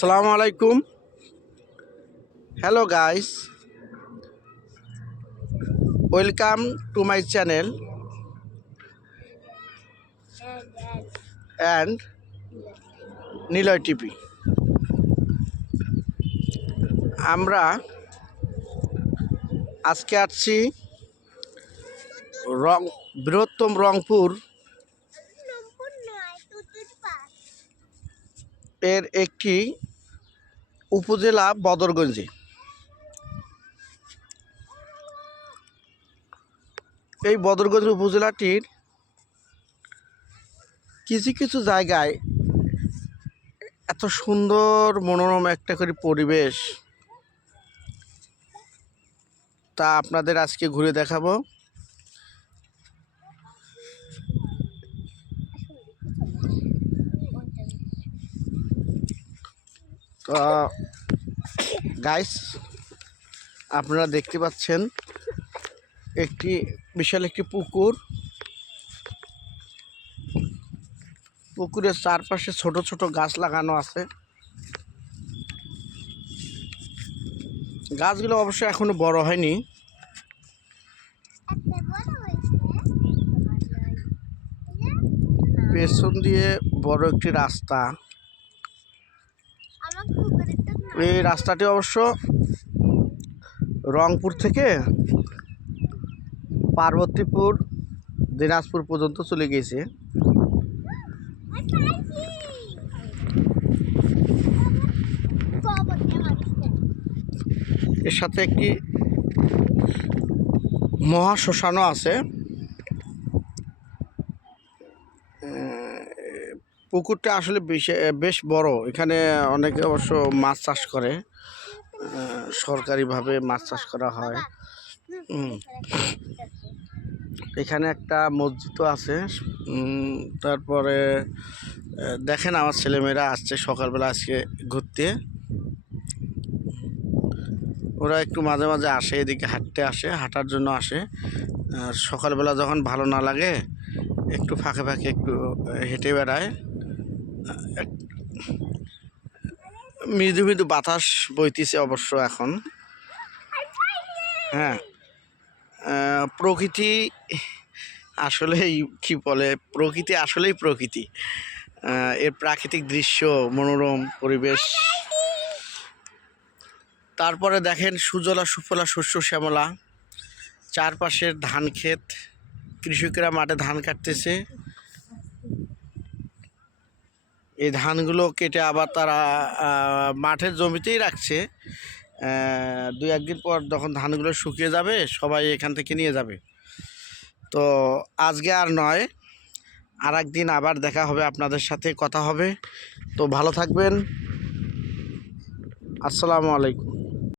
আসসালামু আলাইকুম। Hello guys, welcome to my channel and Niloy TV. আমরা আজকে আসছি বৃহত্তম রংপুর এর একটি উপজেলা বদরগঞ্জে। এই বদরগঞ্জ উপজেলাটির কিছু কিছু জায়গায় এত সুন্দর মনোরম একটা করে পরিবেশ, তা আপনাদের আজকে ঘুরে দেখাবো। তো গাইস, আপনারা দেখতে পাচ্ছেন একটি বিশাল একটি পুকুর। পুকুরের চারপাশে ছোট ছোট গাছ লাগানো আছে। গাছগুলো অবশ্য এখনো বড় হয়নি। পেছন দিয়ে বড় একটি রাস্তা। এই রাস্তাটি অবশ্য রংপুর থেকে পার্বতীপুর, দিনাজপুর পর্যন্ত চলে গেছে। এর সাথে একটি মহাশ্মশানও আছে। পুকুরটা আসলে বেশ বড়। এখানে অনেকে অবশ্য মাছ চাষ করে, সরকারিভাবে মাছ চাষ করা হয়। এখানে একটা মসজিদও আছে। তারপরে দেখেন আমার ছেলেমেয়েরা আসছে সকালবেলা আজকে ঘুরতে। ওরা একটু মাঝে মাঝে আসে, এদিকে হাঁটতে আসে, হাঁটার জন্য আসে। সকালবেলা যখন ভালো না লাগে একটু ফাঁকে ফাঁকে একটু হেঁটে বেড়ায়। মৃদু মৃদু বাতাস বইতেছে অবশ্য এখন। হ্যাঁ, প্রকৃতি আসলেই কি বলে, প্রকৃতি আসলেই প্রকৃতি। এর প্রাকৃতিক দৃশ্য, মনোরম পরিবেশ। তারপরে দেখেন সুজলা সুফলা শস্য শ্যামলা, চারপাশের ধান ক্ষেত, কৃষকেরা মাঠে ধান কাটতেছে। এই ধানগুলো কেটে আবার তারা মাঠের জমিতেই রাখছে। দুই একদিন পর যখন ধানগুলো শুকিয়ে যাবে সবাই এখান থেকে নিয়ে যাবে। তো আজকে আর নয়, আর একদিন আবার দেখা হবে, আপনাদের সাথে কথা হবে। তো ভালো থাকবেন। আসসালামু আলাইকুম।